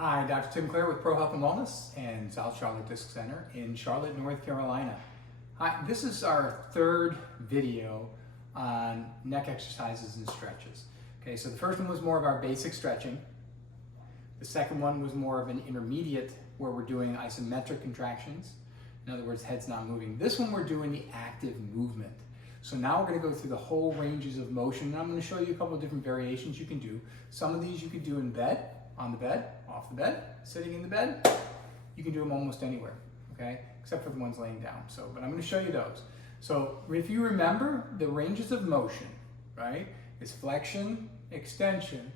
Hi, Dr. Tim Clare with Pro Health and Wellness and South Charlotte Disc Center in Charlotte, North Carolina. Hi, this is our third video on neck exercises and stretches. Okay, so the first one was more of our basic stretching. The second one was more of an intermediate where we're doing isometric contractions. In other words, head's not moving. This one we're doing the active movement. So now we're going to go through the whole ranges of motion, and I'm going to show you a couple of different variations you can do. Some of these you could do in bed, on the bed, off the bed, sitting in the bed. You can do them almost anywhere, okay? Except for the ones laying down. But I'm going to show you those. So if you remember, the ranges of motion, right, is flexion, extension,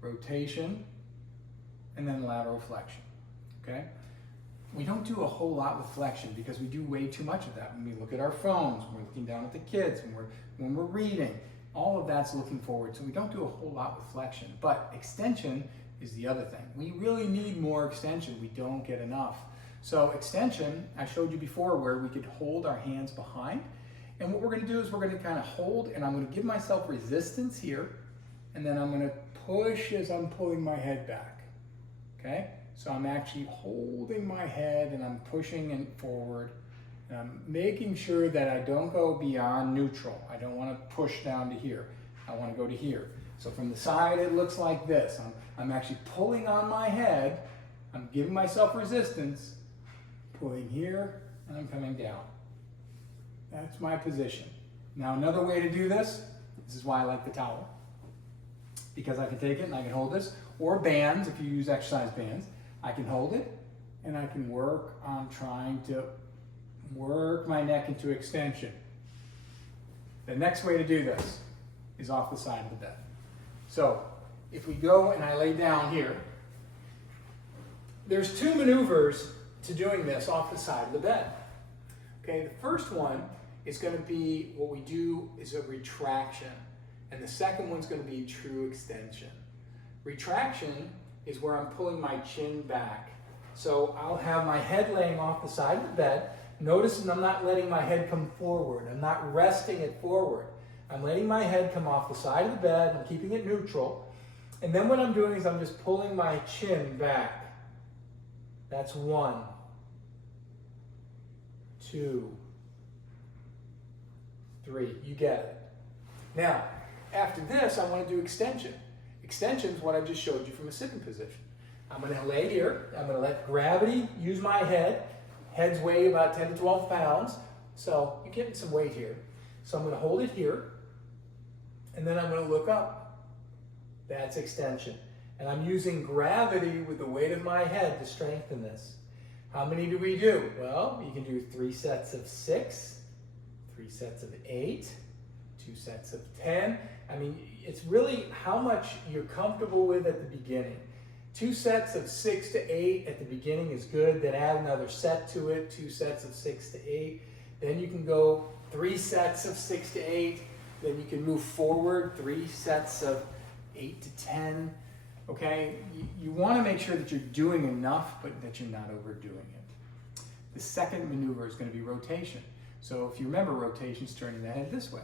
rotation, and then lateral flexion, okay? We don't do a whole lot with flexion because we do way too much of that. When we look at our phones, when we're looking down at the kids, when we're reading, all of that's looking forward. So we don't do a whole lot with flexion, but extension is the other thing. We really need more extension. We don't get enough. So extension, I showed you before where we could hold our hands behind. And what we're gonna do is we're gonna kind of hold, and I'm gonna give myself resistance here, and then I'm gonna push as I'm pulling my head back, okay? So I'm actually holding my head and I'm pushing it forward. And I'm making sure that I don't go beyond neutral. I don't want to push down to here. I want to go to here. So from the side it looks like this. I'm actually pulling on my head. I'm giving myself resistance, pulling here, and I'm coming down. That's my position. Now another way to do this is why I like the towel. Because I can take it and I can hold this, or bands if you use exercise bands. I can hold it and I can work on trying to work my neck into extension. The next way to do this is off the side of the bed. So if we go and I lay down here, there's two maneuvers to doing this off the side of the bed. Okay, the first one is going to be what we do is a retraction, and the second one's going to be true extension. Retraction is where I'm pulling my chin back. So I'll have my head laying off the side of the bed. Notice I'm not letting my head come forward. I'm not resting it forward. I'm letting my head come off the side of the bed. I'm keeping it neutral. And then what I'm doing is I'm just pulling my chin back. That's 1, 2, 3. You get it. Now, after this, I want to do extension. Extension is what I just showed you from a sitting position. I'm going to lay here. I'm going to let gravity use my head. Heads weigh about 10 to 12 pounds, so you're getting some weight here. So I'm going to hold it here, and then I'm going to look up. That's extension. And I'm using gravity with the weight of my head to strengthen this. How many do we do? Well, you can do 3 sets of 6, 3 sets of 8, 2 sets of 10. I mean, it's really how much you're comfortable with at the beginning. 2 sets of 6 to 8 at the beginning is good. Then add another set to it, 2 sets of 6 to 8. Then you can go 3 sets of 6 to 8. Then you can move forward 3 sets of 8 to 10. Okay, you want to make sure that you're doing enough, but that you're not overdoing it. The second maneuver is going to be rotation. So if you remember, rotation is turning the head this way.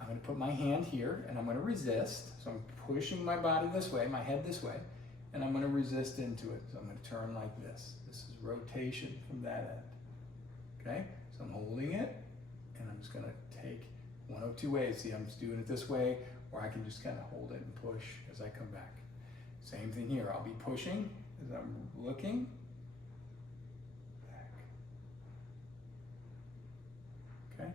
I'm going to put my hand here and I'm going to resist. So I'm pushing my body this way, my head this way, and I'm going to resist into it. So I'm going to turn like this. This is rotation from that end. Okay? So I'm holding it and I'm just going to take one of 2 ways. See, I'm just doing it this way, or I can just kind of hold it and push as I come back. Same thing here. I'll be pushing as I'm looking back. Okay?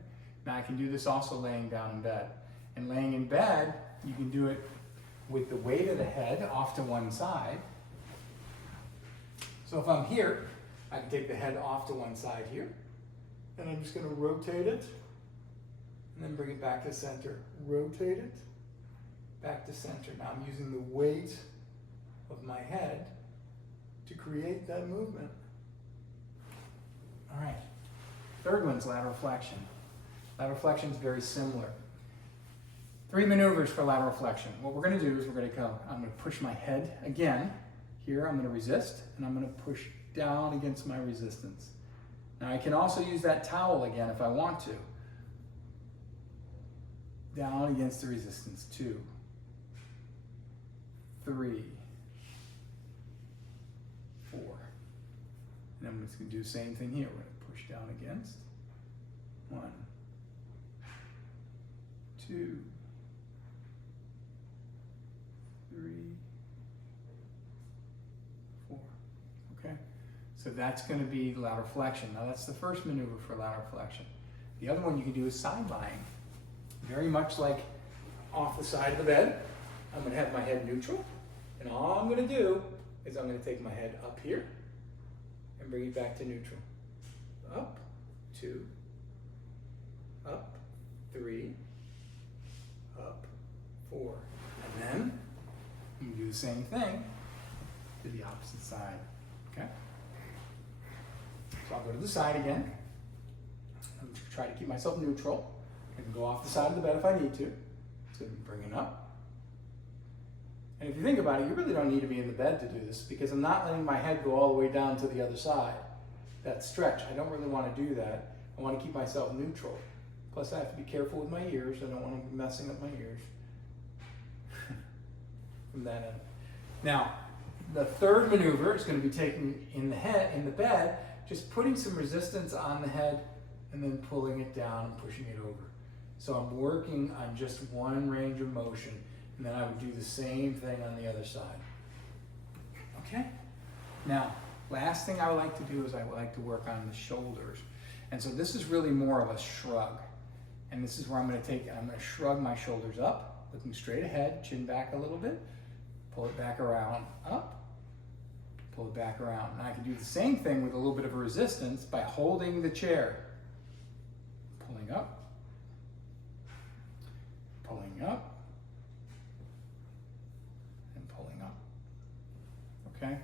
Now I can do this also laying down in bed. And laying in bed, you can do it with the weight of the head off to one side. So if I'm here, I can take the head off to one side here, and I'm just going to rotate it, and then bring it back to center. Rotate it, back to center. Now I'm using the weight of my head to create that movement. All right. Third one's lateral flexion. Lateral flexion is very similar. 3 maneuvers for lateral flexion. What we're going to do is I'm going to push my head again. Here I'm going to resist, and I'm going to push down against my resistance. Now I can also use that towel again if I want to. Down against the resistance. 2, 3, And I'm just going to do the same thing here. We're going to push down against. 1, 2, 3, 4. Okay? So that's going to be lateral flexion. Now that's the first maneuver for lateral flexion. The other one you can do is side lying. Very much like off the side of the bed. I'm going to have my head neutral. And all I'm going to do is I'm going to take my head up here and bring it back to neutral. Up, 2, up, 3, up, 4. And then you can do the same thing to the opposite side. Okay? So I'll go to the side again. I'm going to try to keep myself neutral. I can go off the side of the bed if I need to. So bring it up. And if you think about it, you really don't need to be in the bed to do this because I'm not letting my head go all the way down to the other side. That stretch, I don't really want to do that. I want to keep myself neutral. Plus I have to be careful with my ears. I don't want to be messing up my ears. From that end. Now, the third maneuver is going to be taking in the bed, just putting some resistance on the head and then pulling it down and pushing it over. So I'm working on just one range of motion, and then I would do the same thing on the other side. Okay? Now, last thing I would like to do is I would like to work on the shoulders. And so this is really more of a shrug. And this is where I'm going to shrug my shoulders up, looking straight ahead, chin back a little bit, pull it back around, up, pull it back around. And I can do the same thing with a little bit of a resistance by holding the chair. Pulling up, pulling up, and pulling up. Okay?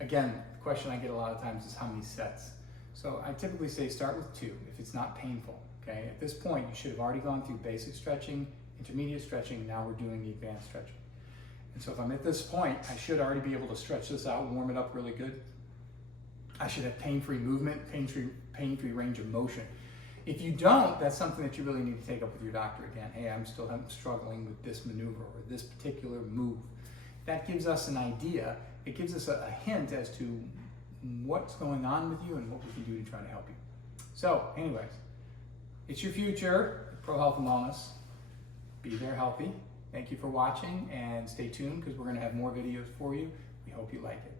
Again, the question I get a lot of times is how many sets. So I typically say start with 2 if it's not painful. Okay? At this point, you should have already gone through basic stretching, intermediate stretching, now we're doing the advanced stretching. And so if I'm at this point, I should already be able to stretch this out, warm it up really good. I should have pain-free movement, pain-free range of motion. If you don't, that's something that you really need to take up with your doctor again. Hey, I'm struggling with this maneuver or this particular move. That gives us an idea. It gives us a hint as to what's going on with you and what we can do to try to help you. So, anyways, it's your future, Pro Health and Wellness. Be there healthy. Thank you for watching and stay tuned because we're going to have more videos for you. We hope you like it.